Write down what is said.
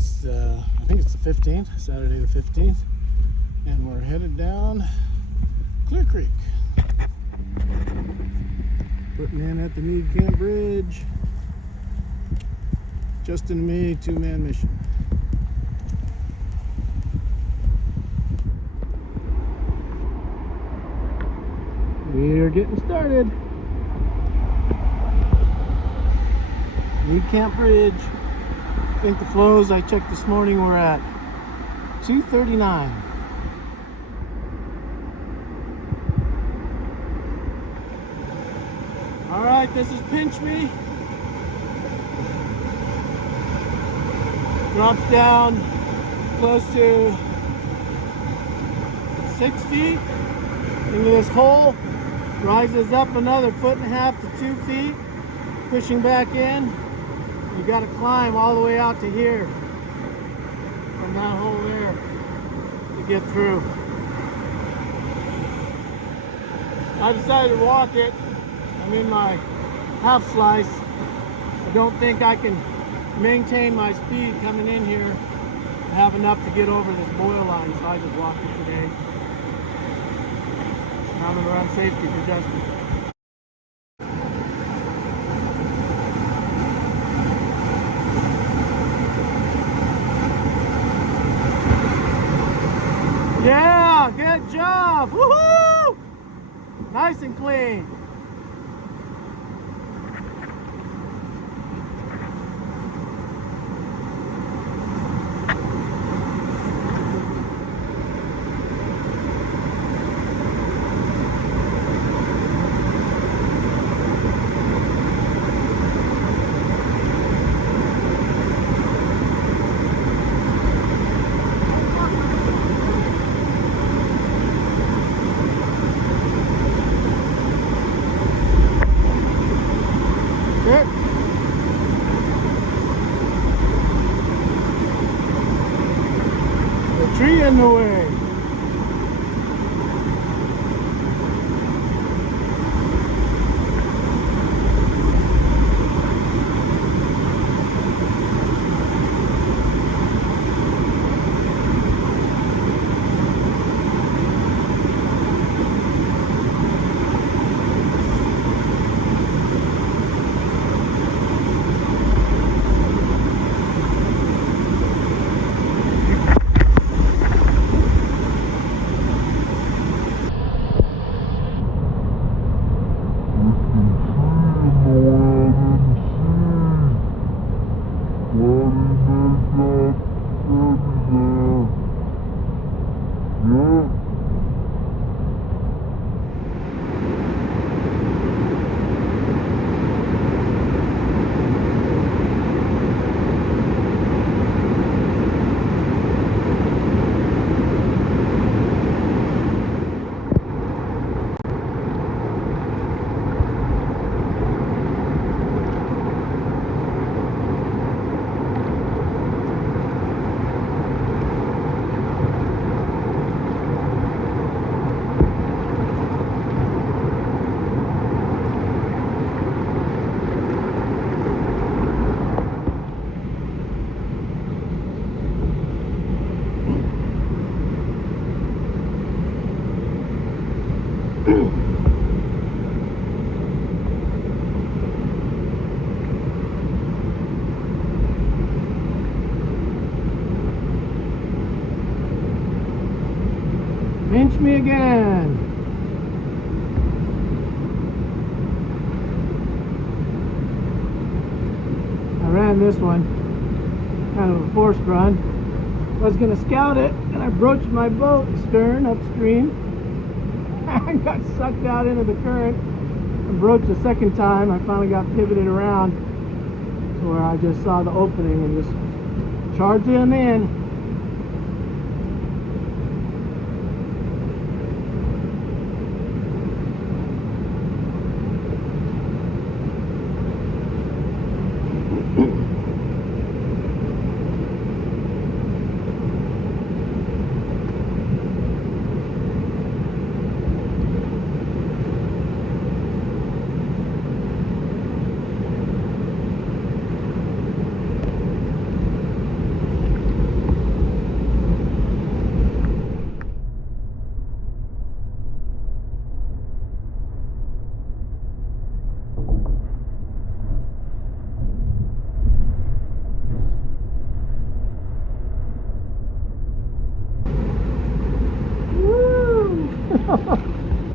it's I think it's the 15th, Saturday the 15th, and we're headed down Clear Creek. Putting in at the Mead Camp Bridge. Justin and me, two-man mission. We are getting started. Mead Camp Bridge. I think the flows I checked this morning were at 239. All right, this is Pinch Me. Drops down close to 6 feet into this hole. Rises up another 1.5 to 2 feet. Pushing back in. You got to climb all the way out to here from that hole there to get through. I decided to walk it. I'm in my half slice. I don't think I can maintain my speed coming in here and have enough to get over this boil line, so I just walked it today. Now I'm going to run safety for Justin. Yeah, good job. Woohoo! Nice and clean. Tree in the way. Pinch me again. I ran this one, kind of a forced run. I was gonna scout it, and I broached my boat stern upstream. I got sucked out into the current and broached the second time. I finally got pivoted around to where I just saw the opening and just charged in.